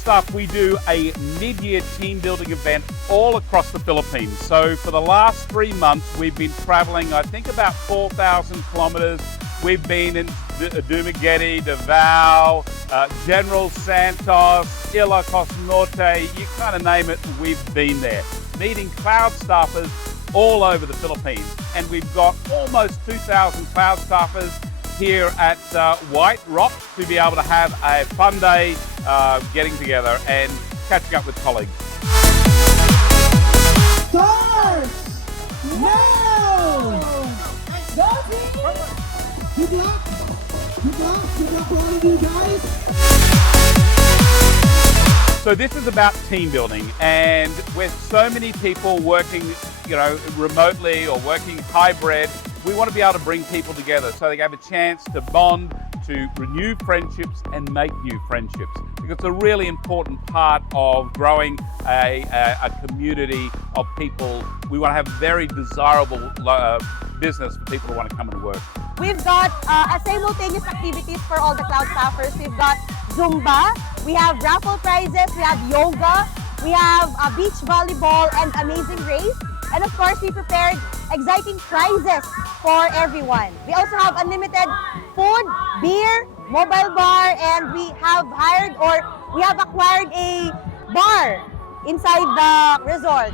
Cloudstaff, we do a mid-year team building event all across the Philippines. So for the last 3 months, we've been traveling, I think about 4,000 kilometers. We've been in Dumaguete, Davao, General Santos, Ilocos Norte, you kind of name it, we've been there. Meeting Cloudstaffers all over the Philippines. And we've got almost 2,000 Cloudstaffers here at White Rock to be able to have a fun day getting together and catching up with colleagues. Starts now! Good luck! Good luck! Good luck for all of you guys! So this is about team building, and with so many people working, remotely or working hybrid, we want to be able to bring people together so they have a chance to bond, to renew friendships and make new friendships. Because it's a really important part of growing a community of people. We want to have very desirable business for people who want to come and work. We've got simultaneous activities for all the Cloudstaffers. We've got Zumba, we have raffle prizes, we have yoga, we have beach volleyball and amazing race. And of course, we prepared exciting prizes for everyone. We also have unlimited food, beer, mobile bar, and we have acquired a bar inside the resort.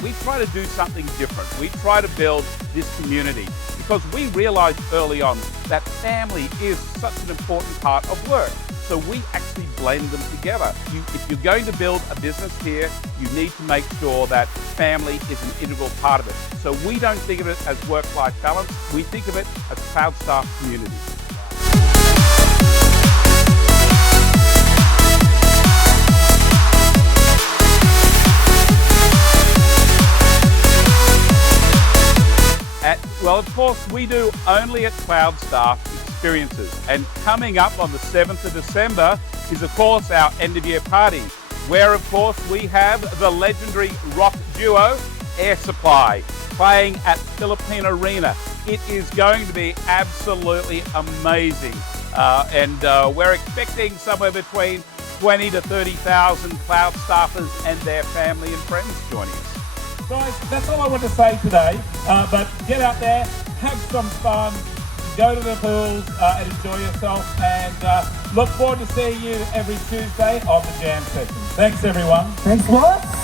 We try to do something different. We try to build this community because we realized early on that family is such an important part of work. So we actually blend them together. If you're going to build a business here, you need to make sure that family is an integral part of it. So we don't think of it as work-life balance. We think of it as Cloudstaff community. Well, of course, we do only at Cloudstaff experiences. And coming up on the 7th of December is, of course, our end-of-year party, where, of course, we have the legendary rock duo, Air Supply, playing at Philippine Arena. It is going to be absolutely amazing. We're expecting somewhere between 20 to 30,000 Cloudstaffers and their family and friends joining us. Guys, that's all I want to say today, but get out there, have some fun, go to the pools and enjoy yourself, and look forward to seeing you every Tuesday on the Jam Session. Thanks everyone. Thanks, boss.